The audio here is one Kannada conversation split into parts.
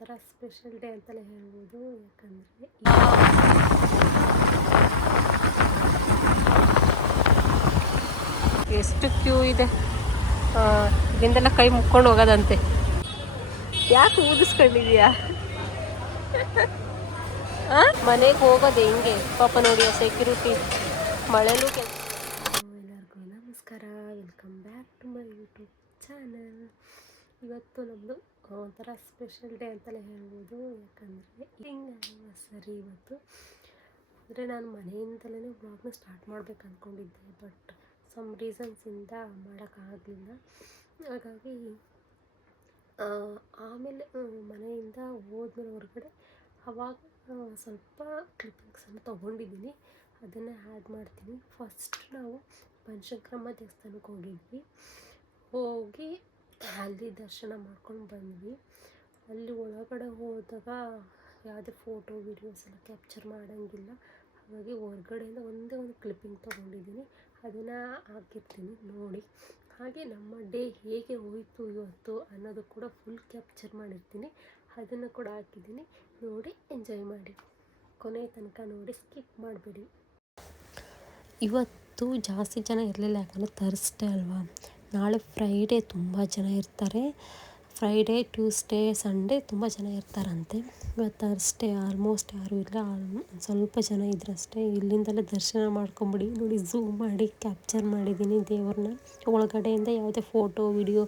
ಒಂಥರ ಸ್ಪೆಷಲ್ ಡೇ ಅಂತಲೇ ಹೇಳ್ಬೋದು. ಯಾಕಂದರೆ ಎಷ್ಟು ಕ್ಯೂ ಇದೆ, ಇದರಿಂದೆಲ್ಲ ಕೈ ಮುಕ್ಕೊಂಡು ಹೋಗೋದಂತೆ. ಯಾಕೆ ಊದಿಸ್ಕೊಂಡಿದೀಯಾ? ಮನೆಗೆ ಹೋಗೋದೆ ಹಿಂಗೆ ಪಾಪ ನೋಡಿ ಸೆಕ್ಯೂರಿಟಿ ಮಳೆನೂ ಎಲ್ಲರಿಗೂ ನಮಸ್ಕಾರ, welcome back to my YouTube channel. ಇವತ್ತು ನಮ್ಮದು ಒಂಥರ ಸ್ಪೆಷಲ್ ಡೇ ಅಂತಲೇ ಹೇಳ್ಬೋದು. ಯಾಕಂದರೆ ಆ್ಯನಿವರ್ಸರಿ ಇವತ್ತು. ಅಂದರೆ ನಾನು ಮನೆಯಿಂದಲೇ ಬ್ಲಾಗ್ನ ಸ್ಟಾರ್ಟ್ ಮಾಡ್ಬೇಕು ಅಂದ್ಕೊಂಡಿದ್ದೆ, ಬಟ್ ಸಮ್ ರೀಸನ್ಸಿಂದ ಮಾಡೋಕ್ಕಾಗಲಿಲ್ಲ. ಹಾಗಾಗಿ ಆಮೇಲೆ ಮನೆಯಿಂದ ಹೋದ್ಮೇಲೆ ಹೊರಗಡೆ ಆವಾಗ ಸ್ವಲ್ಪ ಕ್ಲಿಪ್ಪಿಂಗ್ಸನ್ನು ತೊಗೊಂಡಿದ್ದೀನಿ, ಅದನ್ನು ಆ್ಯಡ್ ಮಾಡ್ತೀನಿ. ಫಸ್ಟ್ ನಾವು ಬನಶಂಕರಮ್ಮ ದೇವಸ್ಥಾನಕ್ಕೆ ಹೋಗಿ ಅಲ್ಲಿ ದರ್ಶನ ಮಾಡ್ಕೊಂಡು ಬಂದ್ವಿ. ಅಲ್ಲಿ ಒಳಗಡೆ ಹೋದಾಗ ಯಾವುದೇ ಫೋಟೋ ವೀಡಿಯೋಸ್ ಎಲ್ಲ ಕ್ಯಾಪ್ಚರ್ ಮಾಡೋಂಗಿಲ್ಲ. ಹಾಗಾಗಿ ಹೊರಗಡೆಯಿಂದ ಒಂದೇ ಒಂದು ಕ್ಲಿಪ್ಪಿಂಗ್ ತೊಗೊಂಡಿದ್ದೀನಿ, ಅದನ್ನು ಹಾಕಿರ್ತೀನಿ ನೋಡಿ. ಹಾಗೆ ನಮ್ಮ ಡೇ ಹೇಗೆ ಹೋಯಿತು ಇವತ್ತು ಅನ್ನೋದು ಕೂಡ ಫುಲ್ ಕ್ಯಾಪ್ಚರ್ ಮಾಡಿರ್ತೀನಿ, ಅದನ್ನು ಕೂಡ ಹಾಕಿದ್ದೀನಿ. ನೋಡಿ ಎಂಜಾಯ್ ಮಾಡಿ, ಕೊನೆಯ ತನಕ ನೋಡಿ, ಸ್ಕಿಪ್ ಮಾಡಬೇಡಿ. ಇವತ್ತು ಜಾಸ್ತಿ ಜನ ಇರಲಿಲ್ಲ, ಯಾಕಂದರೆ ಥರ್ಸ್ಡೇ ಅಲ್ವಾ. ನಾಳೆ ಫ್ರೈಡೇ ತುಂಬ ಜನ ಇರ್ತಾರೆ. ಫ್ರೈಡೇ, ಟ್ಯೂಸ್ಡೇ, ಸಂಡೇ ತುಂಬ ಜನ ಇರ್ತಾರಂತೆ. ಇವತ್ತು ಥರ್ಸ್ಡೇ ಆಲ್ಮೋಸ್ಟ್ ಯಾರೂ ಇಲ್ಲ, ಸ್ವಲ್ಪ ಜನ ಇದ್ರಷ್ಟೇ. ಇಲ್ಲಿಂದಲೇ ದರ್ಶನ ಮಾಡ್ಕೊಂಬಿಡಿ. ನೋಡಿ ಝೂಮ್ ಮಾಡಿ ಕ್ಯಾಪ್ಚರ್ ಮಾಡಿದ್ದೀನಿ ದೇವ್ರನ್ನ. ಒಳಗಡೆಯಿಂದ ಯಾವುದೇ ಫೋಟೋ ವಿಡಿಯೋ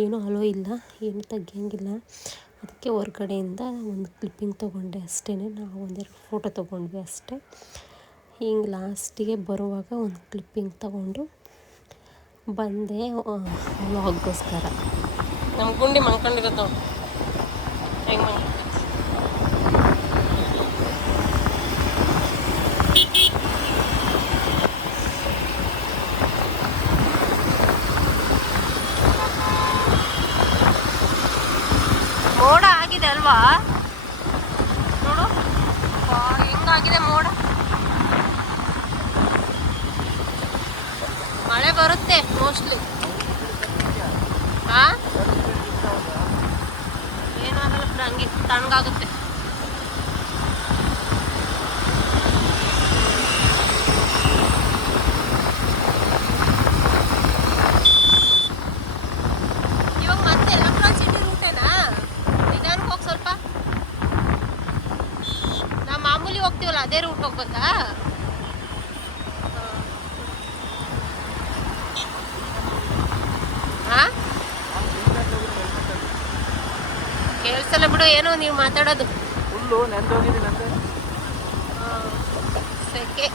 ಏನೂ ಅಲೋ ಇಲ್ಲ, ಏನೂ ತೆಗಿಯೋಂಗಿಲ್ಲ. ಅದಕ್ಕೆ ಹೊರಗಡೆಯಿಂದ ಒಂದು ಕ್ಲಿಪ್ಪಿಂಗ್ ತೊಗೊಂಡೆ ಅಷ್ಟೇ. ನಾವು ಒಂದೆರಡು ಫೋಟೋ ತೊಗೊಂಡ್ವಿ ಅಷ್ಟೇ. ಹಿಂಗೆ ಲಾಸ್ಟಿಗೆ ಬರುವಾಗ ಒಂದು ಕ್ಲಿಪ್ಪಿಂಗ್ ತೊಗೊಂಡು ಬಂದೆ ವ್ಲಾಗ್ಗೋಸ್ಕರ. ನಮ್ಮ ಗುಂಡಿ ಮಂಕೊಂಡಿರೋದು ನೋಡಿ ಹೆಂಗೆ ಮೋಡ ಆಗಿದೆ ಅಲ್ವಾ, ನೋಡು ಹೆಂಗಾಗಿದೆ ಮೋಡ. ಮಳೆ ಬರುತ್ತೆ ಮೋಸ್ಟ್ಲಿ. ಹಾಂ, ಏನಾಗಲ್ಲ ಬಿಡ, ಹಂಗೆ ತಣ್ಣಗಾಗುತ್ತೆ. ಇವಾಗ ಮತ್ತೆ ಎಲೆಕ್ಟ್ರಾನಿಕ್ ಸಿಟಿ ರೂಟೇನಾ? ನಿಧಾನಕ್ಕೆ ಹೋಗಿ ಸ್ವಲ್ಪ. ನಾವು ಮಾಮೂಲಿ ಹೋಗ್ತೀವಲ್ಲ ಅದೇ ರೂಟ್ ಹೋಗ್ಬೋದಾ? ಹಾಂ, ಕೇಳಿಸಲ್ಲ ಬಿಡು, ಏನೋ ನೀವು ಮಾತಾಡೋದು ಫುಲ್ಲು ನೆಂದೋಗಿದೆ. ನಂದು ಸೆಕೆ.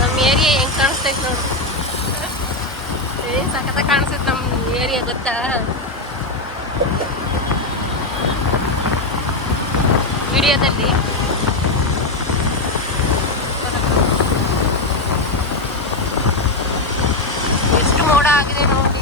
ನಮ್ಮ ಏರಿಯಾ ಹೆಂಗೆ ಕಾಣಿಸ್ತೈತೆ ನೋಡು, ಸಖತ್ತಾಗಿ ಕಾಣಿಸ್ತೈತೆ ನಮ್ಮ ಏರಿಯಾ, ಗೊತ್ತಾ? ವಿಡಿಯೋದಲ್ಲಿ ಎಷ್ಟು ಮೋಡ ಆಗಿದೆ ನೋಡಿ.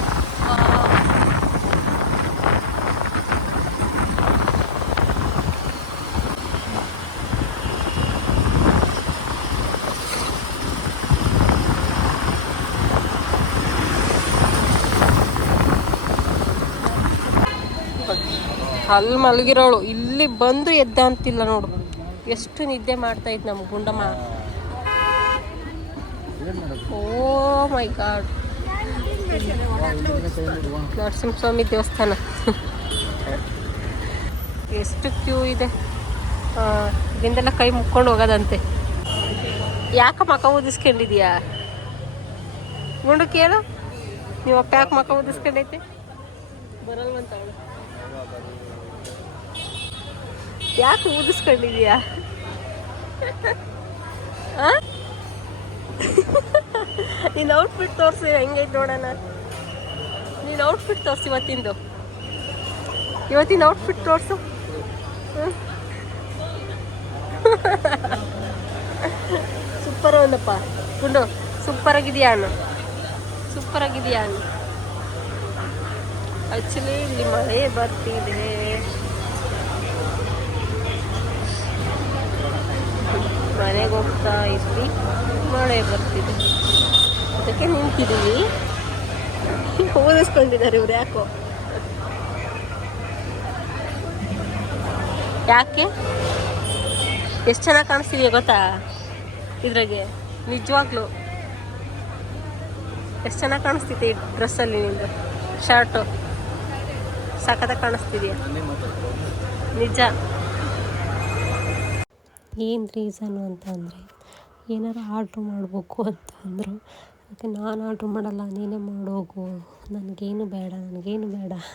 ಅಲ್ಲಿ ಮಲಗಿರೋಳು ಇಲ್ಲಿ ಬಂದು ಎದ್ದ ಅಂತಿಲ್ಲ ನೋಡು, ಎಷ್ಟು ನಿದ್ದೆ ಮಾಡ್ತಾ ಇತ್ತು ನಮ್ಮ ಗುಂಡಮ್ಮ. ಓ ಮೈ ಗಾಡ್, ನರಸಿಂಹಸ್ವಾಮಿ ದೇವಸ್ಥಾನ ಎಷ್ಟು ಕ್ಯೂ ಇದೆ, ಇದರಿಂದೆಲ್ಲ ಕೈ ಮುಕ್ಕೊಂಡು ಹೋಗೋದಂತೆ. ಯಾಕೆ ಮಕ ಊದಿಸ್ಕೊಂಡಿದ್ಯಾ ಗುಂಡು? ಕೇಳು, ನೀವು ಅಪ್ಪ ಯಾಕೆ ಮಕ ಊದಿಸ್ಕೊಂಡೈತೆ? ಬರಲ್ವಂತ ಅವಳು. ಯಾಕೆ ಊದಿಸ್ಕೊಂಡಿದೀಯಾ? ನೀನು ಔಟ್ಫಿಟ್ ತೋರಿಸಿ ಹೆಂಗೈತೆ ನೋಡೋಣ. ನೀನು ಔಟ್ಫಿಟ್ ತೋರಿಸಿ, ಇವತ್ತಿನ ಔಟ್ಫಿಟ್ ತೋರಿಸು. ಸೂಪರ್ ಒಂದಪ್ಪ ಗುಂಡು, ಸೂಪರ್ ಆಗಿದೆಯಾ ಅಣ್ಣ, ಸೂಪರ್ ಆಗಿದೆಯಾ ಅಣ್ಣ. ಆ್ಯಕ್ಚುಲಿ ಇಲ್ಲಿ ಮಳೆ ಬರ್ತಿದೆ. ಮನೆಗೆ ಹೋಗ್ತಾ ಇದ್ವಿ, ಮಳೆ ಬರ್ತಿದೆ, ಅದಕ್ಕೆ ನಿಂತಿದ್ದೀವಿ. ಓದಿಸ್ಕೊಂಡಿದ್ದಾರೆ ಇವ್ರು ಯಾಕೋ. ಯಾಕೆ ಎಷ್ಟು ಚೆನ್ನಾಗಿ ಕಾಣಿಸ್ತಿದೆಯಾ ಗೊತ್ತಾ ಇದ್ರಾಗೆ? ನಿಜವಾಗ್ಲೂ ಎಷ್ಟು ಚೆನ್ನಾಗಿ ಕಾಣಿಸ್ತಿದೆ ಈ ಡ್ರೆಸ್ಸಲ್ಲಿ. ನಿಂದು ಶರ್ಟು ಸಖತ್ತಾಗಿ ಕಾಣಿಸ್ತಿದೆಯಾ ನಿಜ. ಏನು ರೀಸನು ಅಂತ ಅಂದರೆ, ಏನಾರು ಆರ್ಡ್ರ್ ಮಾಡಬೇಕು ಅಂತ ಅಂದರು. ಅದಕ್ಕೆ ನಾನು ಆರ್ಡ್ರ್ ಮಾಡಲ್ಲ, ನೀನೇ ಮಾಡೋಗು, ನನಗೇನು ಬೇಡ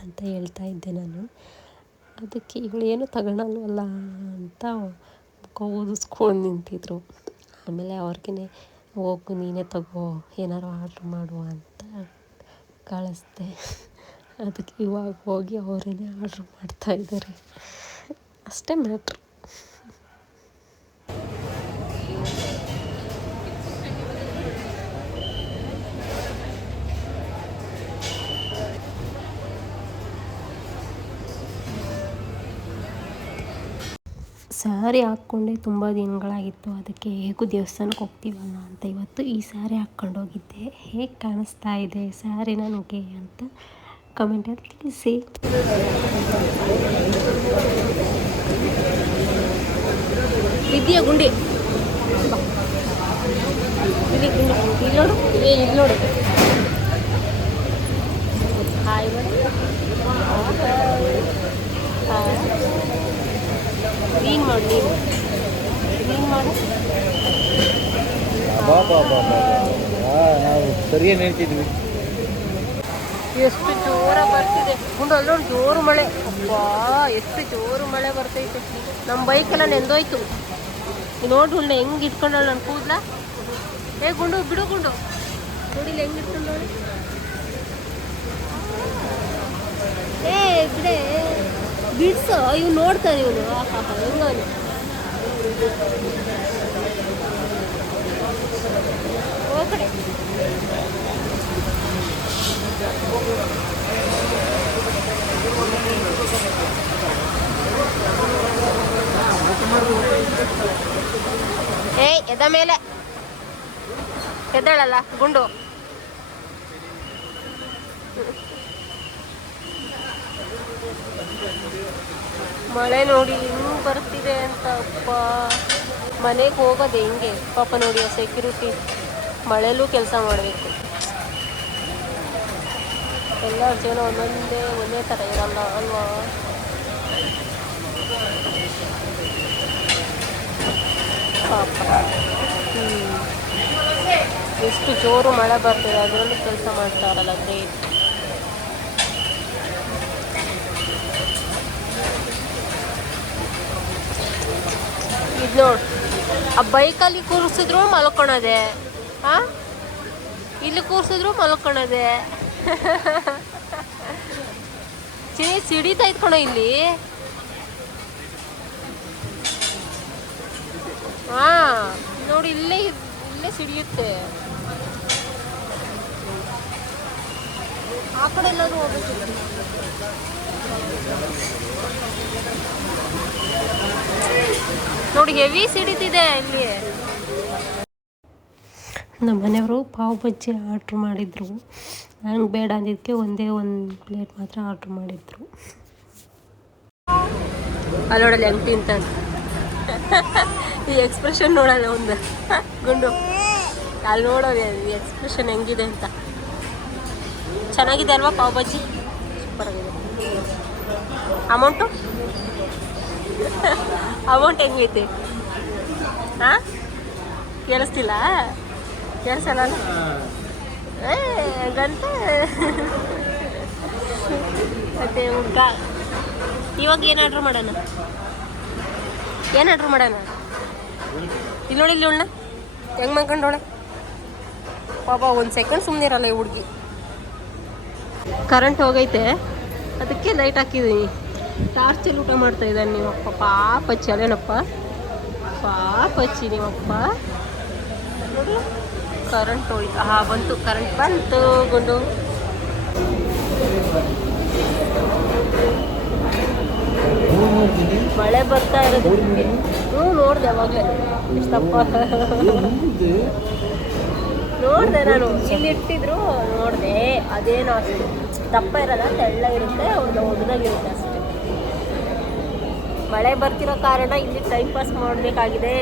ಅಂತ ಹೇಳ್ತಾ ಇದ್ದೆ ನಾನು. ಅದಕ್ಕೆ ಇವಳೇನು ತಗೊಳಲ್ವಲ್ಲ ಅಂತ ಮುಖ ಓದಿಸ್ಕೊಂಡು ನಿಂತಿದ್ರು. ಆಮೇಲೆ ಅವ್ರಿಗೇ ಹೋಗು ನೀನೇ ತಗೋ, ಏನಾರು ಆರ್ಡ್ರ್ ಮಾಡುವ ಅಂತ ಕಳಿಸ್ದೆ. ಅದಕ್ಕೆ ಇವಾಗ ಹೋಗಿ ಅವರೇ ಆರ್ಡ್ರ್ ಮಾಡ್ತಾಯಿದ್ದಾರೆ, ಅಷ್ಟೇ ಮ್ಯಾಟ್ರ್. ಸ್ಯಾರಿ ಹಾಕ್ಕೊಂಡೆ ತುಂಬ ದಿನಗಳಾಗಿತ್ತು. ಅದಕ್ಕೆ ಹೇಗೂ ದೇವಸ್ಥಾನಕ್ಕೆ ಹೋಗ್ತೀವಲ್ಲ ಅಂತ ಇವತ್ತು ಈ ಸ್ಯಾರಿ ಹಾಕ್ಕೊಂಡೋಗಿದ್ದೆ. ಹೇಗೆ ಕಾಣಿಸ್ತಾ ಇದೆ ಸ್ಯಾರಿ ನನಗೆ ಅಂತ ಕಮೆಂಟಲ್ಲಿ ತಿಳಿಸಿ. ಇದೆಯಾ ಗುಂಡಿ? ಇಲ್ಲಿ ನೋಡು, ಇಲ್ಲಿ ನೋಡು. ಹಾಯ್ ಕ್ಲೀನ್ ಮಾಡಿ, ಕ್ಲೀನ್ ಮಾಡು. ನಾವು ಸರಿಯಾಗಿ ಹೇಳ್ತಿದ್ವಿ. ಎಷ್ಟು ಜೋರ ಬರ್ತಿದೆ ಗುಂಡು, ಅಲ್ಲೊಂದು ಜೋರು ಮಳೆ. ಅಬ್ಬಾ ಎಷ್ಟು ಜೋರು ಮಳೆ ಬರ್ತೈತೆ. ನಮ್ಮ ಬೈಕೆಲ್ಲ ನೆಂದೋಯ್ತು. ನೋಡು ಹೆಂಗೆ ಇಟ್ಕೊಂಡವಳು ನನ್ನ ಕೂದಲ. ಗುಂಡು ಬಿಡು, ಗುಂಡು ನೋಡಿಲ್ಲ ಹೆಂಗೆ ಇಟ್ಕೊಂಡವಳು. ಬಿಡೆ ಬಿಡ್ಸು, ಇವ್ ನೋಡ್ತಾನೆ ಇವನು. ಹೆಂಗವನು ಕಡೆ. ಎದ ಮೇಲೆ ಎದ್ದಾಳಲ್ಲ ಗುಂಡು. ಮಳೆ ನೋಡಿ ಹೆಂಗೆ ಬರ್ತಿದೆ ಅಂತ. ಅಪ್ಪ ಮನೆಗೆ ಹೋಗೋದು ಹೆಂಗೆ ಪಾಪ ನೋಡಿ. ಸೆಕ್ಯೂರಿಟಿ ಮಳೆಯಲ್ಲೂ ಕೆಲಸ ಮಾಡಬೇಕು. ಎಲ್ಲರ ಜೀವನ ಒಂದೇ ಥರ ಇರಲ್ಲ ಅಲ್ವಾ? ಪಾಪ ಎಷ್ಟು ಜೋರು ಮಳೆ ಬರ್ತಿದೆ, ಅದರಲ್ಲೂ ಕೆಲಸ ಮಾಡ್ತಾರಲ್ಲ, ಗ್ರೇಟ್. ಇದು ನೋಡಿ, ಆ ಬೈಕಲ್ಲಿ ಕೂರಿಸಿದ್ರು ಮಲ್ಕೊಳದೆ, ಇಲ್ಲಿ ಕೂರಿಸಿದ್ರು ಮಲ್ಕೊಳದೆ. ಸಿಡಿತಾ ಇದ್ಕೊಣ ಇಲ್ಲಿ. ನೋಡಿ ಇಲ್ಲೇ ಸಿಡಿಯುತ್ತೆ. ಆ ಕಡೆ ಎಲ್ಲಾದ್ರೂ ಹೋಗ್ಬೇಕಿಲ್ಲ. ನೋಡಿ ಹೆವಿ ಸಿಡಿತಿದೆ ಇಲ್ಲಿ. ನಮ್ಮ ಮನೆಯವರು ಪಾವ್ ಬಜ್ಜಿ ಆರ್ಡ್ರ್ ಮಾಡಿದ್ರು. ನನಗೆ ಬೇಡ ಅಂದಿದ್ದಕ್ಕೆ ಒಂದೇ ಒಂದು ಪ್ಲೇಟ್ ಮಾತ್ರ ಆರ್ಡ್ರ್ ಮಾಡಿದ್ರು. ಅಲ್ಲೋಡಲ್ಲಿ ಹೆಂಗೆ ತಿಂತಾನೆ. ಈ ಎಕ್ಸ್ಪ್ರೆಷನ್ ನೋಡೋಣ ಒಂದು ಗುಂಡು. ಅಲ್ಲಿ ನೋಡೋದು ಈ ಎಕ್ಸ್ಪ್ರೆಷನ್ ಹೆಂಗಿದೆ ಅಂತ. ಚೆನ್ನಾಗಿದೆ ಅಲ್ವಾ ಪಾವ್ ಬಜ್ಜಿ? ಸೂಪರಾಗಿದೆ. ಅಮೌಂಟ್ ಹೆಂಗೈತಿ? ಕೇಳಿಸ್ತಿಲ್ಲ? ಕೇಳಿಸಲ್ಲ ಗಂಟ. ಮತ್ತೆ ಹುಡ್ಗ ಇವಾಗ ಏನು ಆರ್ಡ್ರ್ ಮಾಡೋಣ? ಇಲ್ಲಿ ನೋಡಿ, ಇಲ್ಲಿ ಉಳ್ಳ ಹೆಂಗೆ ಮಾಡ್ಕೊಂಡೋಳೆ ಪಾಪ. ಒಂದು ಸೆಕೆಂಡ್ ಸುಮ್ಮನೆ ಇರಲ್ಲ ಈ ಹುಡುಗಿ. ಕರೆಂಟ್ ಹೋಗೈತೆ, ಅದಕ್ಕೆ ಲೈಟ್ ಹಾಕಿದ್ದೀನಿ. ಟಾರ್ಚಲ್ಲಿ ಊಟ ಮಾಡ್ತಾ ಇದ್ದಾನೆ ನಿಮ್ಮಪ್ಪ. ಪಾಪಚ್ಚಿ ಅಲ್ಲೇನಪ್ಪ, ಪಾಪಚ್ಚಿ ನಿಮ್ಮಪ್ಪ. ನೋಡಿ ಕರೆಂಟ್ ಹೋಯ್ತು. ಬಂತು, ಕರೆಂಟ್ ಬಂತು ಗುಂಡು. ಮಳೆ ಬರ್ತಾ ಇರೋದು. ನೋಡಿದೆ ಅವಾಗಲೇ ಇಷ್ಟಪ್ಪ ನೋಡಿದೆ ನಾನು, ಇಲ್ಲಿ ಇಟ್ಟಿದ್ರು ನೋಡಿದೆ. ಅದೇನೋ ಅಷ್ಟು ದಪ್ಪ ಇರಲ್ಲ, ತೆಳ್ಳ ಇರುತ್ತೆ, ಒಂದು ದೊಡ್ಡದಾಗಿರುತ್ತೆ ಅಷ್ಟೇ. ಮಳೆ ಬರ್ತಿರೋ ಕಾರಣ ಇಲ್ಲಿ ಟೈಮ್ ಪಾಸ್ ಮಾಡಬೇಕಾಗಿದೆ.